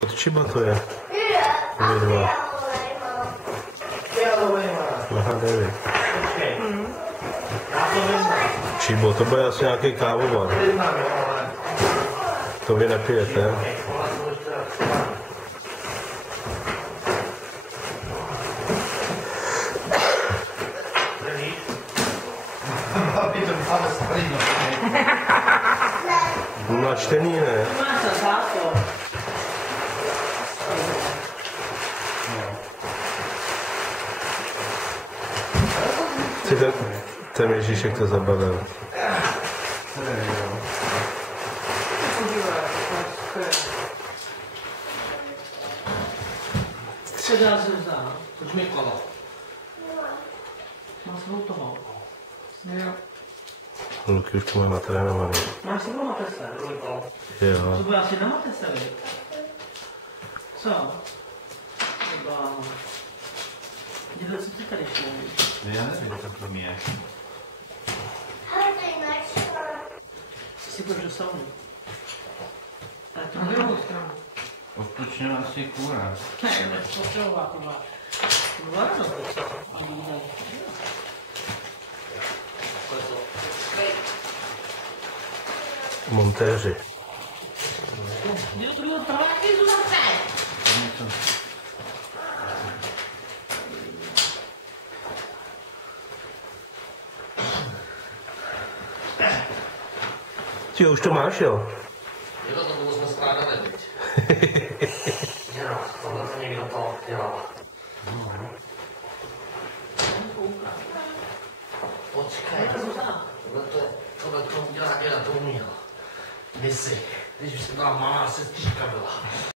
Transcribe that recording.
Od čiba to je? Vy dva. Aha, 9. Čibo, to bude asi nějaký kávovar. To vy nepijete? Načtený ne? Ten Ježíšek to zabavil. Předá se vzá, proč mi kola? Máš svou toho? Jo. Luky už to má natrénovaný. Máš sebou matese? Jo. To bude asi na matese, viď? Co? Třeba... Dělej, co ty tady šlo? Já nevím, co to je. Si půjdeš do sauny. Ale to Na není druhou stranu. Odtočněla asi kůra. Ne, nepotřebovala to má. Dva ráno to a bude. Montéři. Jo, to bylo taky zlaté. Ty už to máš, jo? Jo, to bylo jsme skládali, viď? Jo, tohle to někdo to dělal. Počkej, tohle to udělá děda, to uměl. Kdysi, když byla malá sestřička.